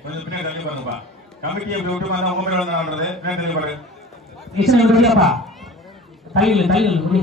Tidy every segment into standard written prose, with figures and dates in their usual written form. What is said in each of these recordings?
கொஞ்சம் பின்னாடி தள்ளி பாருங்கப்பா. கமிட்டி எப்படி விட்டு பார்த்தா உங்க மேல வந்தான்றது பின்னாடி தள்ளி பாருங்க. கிருஷ்ணன் விடுறியாப்பா? தள்ளிடு முடி.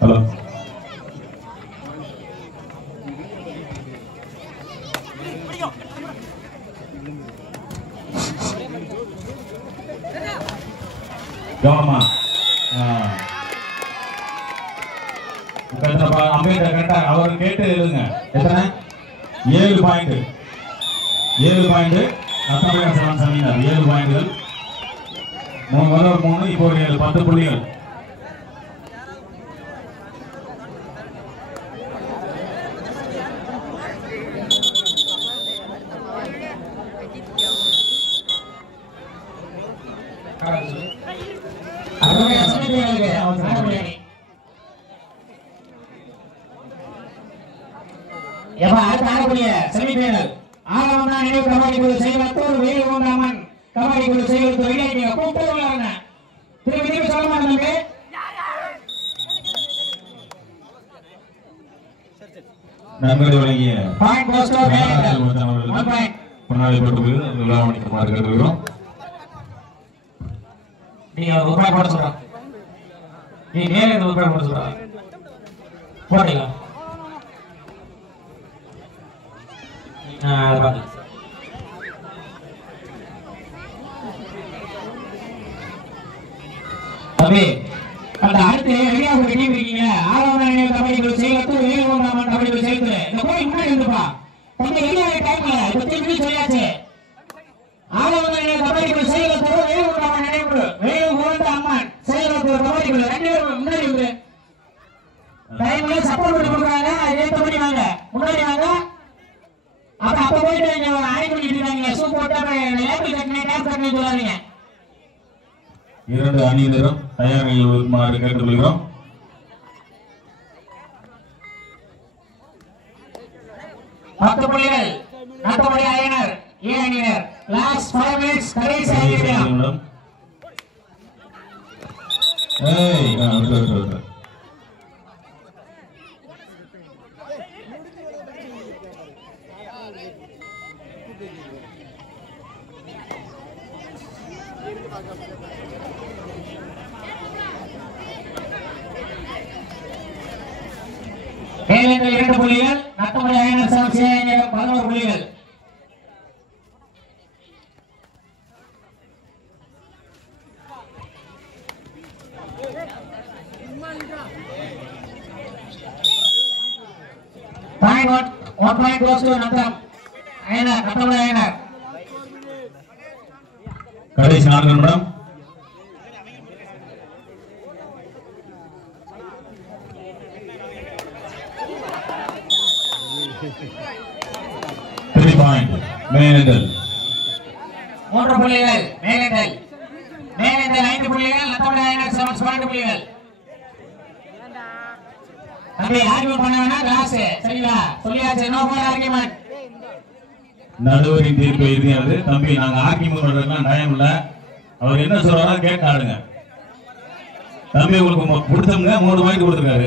ஹலோ கவனமா அம்பேத்கர் கரெக்டா அவர் கேட்டு எழுதுங்க. எத்தனை 7 பாயிண்ட் 7 பாயிண்ட் 7 பாயிண்ட்கள் 3 இப்போ 10 புள்ளிகள். செமிஃபைனல் ஆரம்பம் நினைவு கபடி குழு செயலத்தோடு வேலுகொண்டாமன் கபடி குழு செயலத்து வெளியே கூப்பிட்டு திரும்பி சொல்ல மாட்டேங்க. நண்பர்கள் வழங்கிய பாயிண்ட் போஸ்டர் பொன்னாடி போட்டு விழாவணிக்குமாறு கேட்டுக்கிறோம். நீங்க ரூபாய் போட சொல்றோம். நீ நேரே ரூபாய் போட சொல்றோம். போடுங்க. தம்பி அந்த அடுத்து ரெடியா ஒரு டீம் இருக்கீங்க. ஆறாவது அணி கபடி குழு செயலத்து வேலுகொண்டாமன் கபடி குழு செயலத்து இந்த போய் முன்னாடி இருந்துப்பா. தம்பி ரெடியா டைம் இல்ல. 10 நிமிஷம் சொல்லியாச்சு. ஆறாவது அணி கபடி குழு செயலத்து வேலுகொண்டாமன் நினைவு வேலுகொண்டாமன் செயலத்து கபடி குழு 2 பேரும் முன்னாடி இருந்து டைம்ல சப்போர்ட் பண்ணி கொடுக்குறாங்க. ஏத்த பண்ணி வாங்க முன்னாடி வாங்க. அப்ப போயிட்டு ஆணி பண்ணிட்டு இருக்காங்க. சூப் போட்டு லேபிள் கட்டினே டேப் கட்டினே சொல்லாதீங்க. 2 அணியினரும் தயார் நிலையில் இருக்குமாறு கேட்டுக்கொள்கிறோம். பத்து புள்ளிகள் நாட்டுப்படி அயனர் ஏ அணியினர். லாஸ்ட் 5 மினிட்ஸ் கடைசி 5 நிமிடம். மேலிருந்து 2 புள்ளிகள் நாட்டுப்படி அயனர் சமசி அணியினர் 11 புள்ளிகள். One point goes to Natam. Ayenar, Natamudi Ayenar. கடைசி 4 நிமிடம். மேலெண்டல் 3 புள்ளிகள். மேலெண்டல் 5 புள்ளிகள். நாட்டுப்படி அயனர் 7 புள்ளிகள். தம்பி ஆர்கியூ பண்ணவனா கிளாஸ் சரிங்களா? சொல்லியாச்சு. No more argument. நடுவரின் தீர்ப்பு இறுதியானது. தம்பி நாங்க ஆர்கியூமெண்ட் பண்றதுலாம் டைம் இல்ல. அவர் என்ன சொல்றாரோ கேட்டு ஆடுங்க. தம்பி உங்களுக்கு கொடுத்தவங்க 3 பாயிண்ட் கொடுத்துருக்காரு.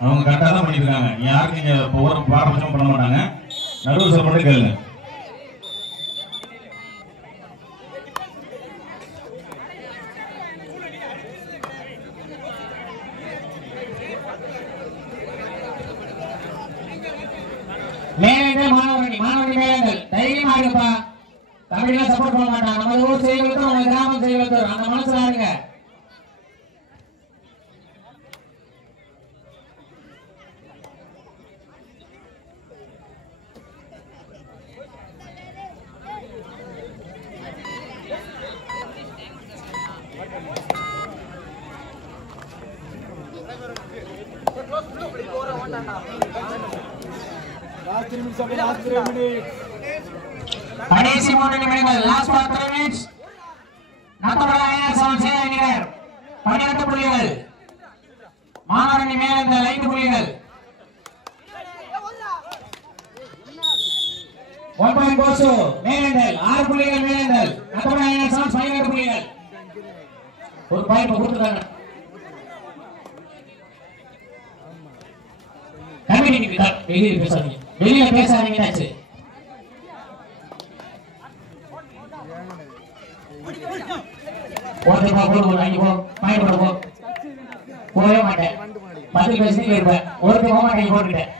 அவங்க கரெக்டா தான் பண்ணிருக்காங்க. யாருக்கு நீங்க ஒரு பாரபட்சம் பண்ண மாட்டாங்க. நடுவர் சொல்றதை கேளுங்க. மேலே மாணவர்கள் மேலங்கள் தைரியமா இருப்பா. தமிழ்ல சப்போர்ட் பண்ண மாட்டாங்க. நம்ம ஊர் செய்வதற்கும் நம்ம கிராமம் செய்வதற்கும் அந்த மனசுல இருங்க. கடைசி 3 நிமிடங்கள். Last 3 minutes. நத்தமராயர் சேவையர் 18 புள்ளிகள். மாணவரணி மேலங்கள் 5 புள்ளிகள். 1 பாயிண்ட் கோசு மேலங்கள் 6 புள்ளிகள். மேலங்கள் நத்தமராயர் 18 புள்ளிகள். ஒரு பாயிண்ட் கொடுத்துட்டாங்க. கமிட்டி வெளியில பேசாதீங்கன்னாச்சு. போகவே மாட்டேன். 10 பேசிட்டு இருப்பேன். ஒருத்தர் போக மாட்டேன். போட்டுட்டேன்.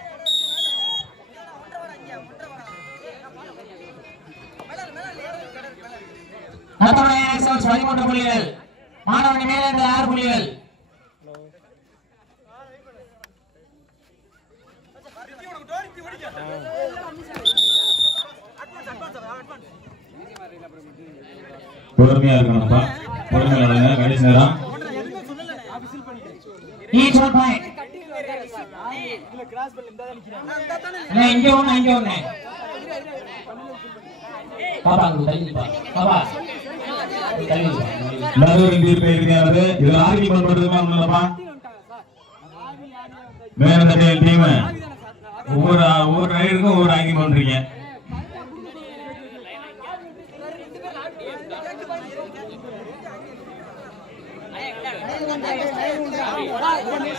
நத்தமராயர் 13 புள்ளிகள். மாணவனி மேலே 6 புள்ளிகள். பொறுமையா இருக்கணும்ப்பா. பொறுமையா கடைசி நேரம். Each 1 point. இங்க ஒண்ணு. பாப்பா தள்ளிப்பா. பாப்பா நடுவரின் தீர்ப்பு இறுதியானது. இதுல ஆர்கியூமெண்ட் பண்றதுக்கு ஒண்ணும் இல்லப்பா. மேலத்தட்டியல் டீம் ஒவ்வொரு ரைடுக்கும் ஒவ்வொரு ஆர்கியூமெண்ட் பண்றீங்க.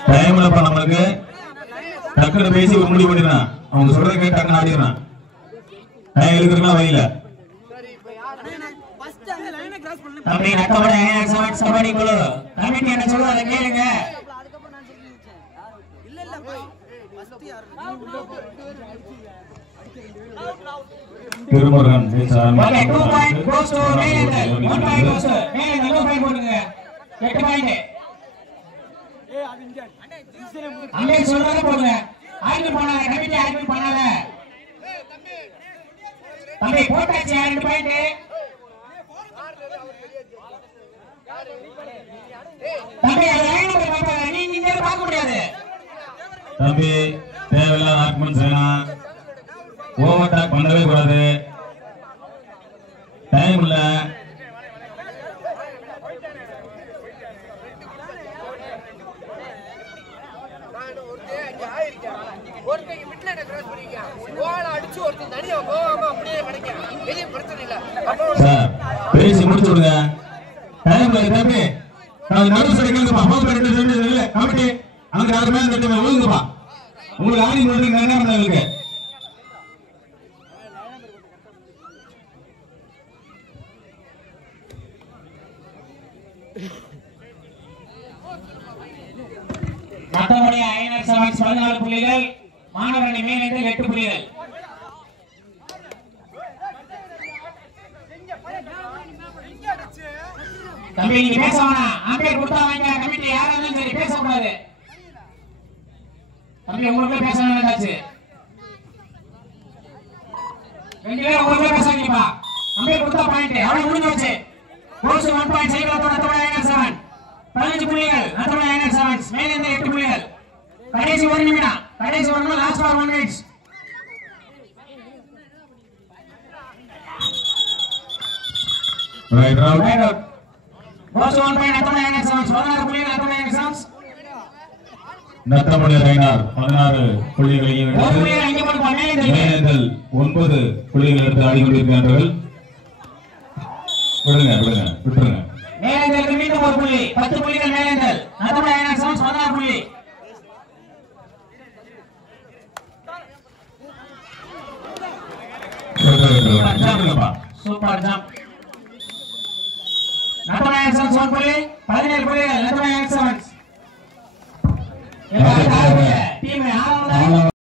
டைம்ல நம்மளுக்கு டக்குனு பேசி ஒரு முடிவு பண்ணிடலாம். அவங்க சொல்றதை கேட்டு டக்குனு ஆடிடலாம். டைம் இருக்குன்னா வைல தம்பி நத்தமராயர் சபடி குழு கமிட்டி என்ன சொல்லுது அதை கேளுங்க. திருமுருகன் 2 பாயிண்ட் கோஸ் டு மேலங்கள். 1 பாயிண்ட் கோஸ் மேலங்கள். 2 பாயிண்ட் போடுங்க. 8 பாயிண்ட். அங்கே சொல்றத போடுங்க. ஆர்கியூ பண்ணாத. கமிட்டி ஆர்கியூ பண்ணாத. தம்பி போட்டாச்சு 2 பாயிண்ட். தம்பி நீங்க பார்க்க முடியாது. தம்பி தேவையில்லாத ஆர்குமெண்ட்ஸ் வேணாம். ஓவர் டாக் பண்ணவே கூடாது. டைம் இல்ல. பேசி முடிச்சு விடுங்க. டைம் இல்ல. தம்பி நடுவு சைக்கிள்ப்பா. கமிட்டி அங்க யாரு மேல தட்டு ஒழுங்குப்பா. உங்களுக்கு ஆடி பண்றீங்க என்ன பண்ணாங்க. நத்தமடைய ஐநர் 14 புள்ளிகள். மாணவரணி மேலே 8 புள்ளிகள். தம்பி நீங்க பேச வேணாம். ஆம்பேர் கொடுத்தா வாங்க. கமிட்டி யாரா இருந்தாலும் சரி பேசக்கூடாது. தம்பி உங்களுக்கு பேச வேண்டாச்சு. 2 பேரும் உங்களுக்கு பேசாதீங்கப்பா. ஆம்பேர் கொடுத்தா பாயிண்ட். அவ்வளவு முடிஞ்சு வச்சு. கோஸ் 1 பாயிண்ட் சைக்கிள் நத்தமடைய ஐநர் 7 15 புள்ளிகள். நத்தமடைய ஐநர் 7 மேலே 8 புள்ளிகள். கடைசி 1 நிமிடம். கடைசி 1 நிமிடம். Last 1 minutes. Right out. Goes 1 point நத்தமடைய ஐநர் 7 16 புள்ளிகள். நத்தமடைய ஐநர் 7 நத்தமணி ரைனார் 16 புள்ளிகளையும் மேனேந்தல் 9 புள்ளிகள் எடுத்து ஆடிக்கொண்டிருக்கிறார்கள். விட்டுருங்க. மேனேந்தலுக்கு மீண்டும் ஒரு புள்ளி, 10 புள்ளிகள் மேனேந்தல். நத்தமணி ரைனார் 16 புள்ளி. Super jump. நத்தமணி ரைனார் 1 புள்ளி, 17 புள்ளிகள் நத்தமணி ரைனார். டீம்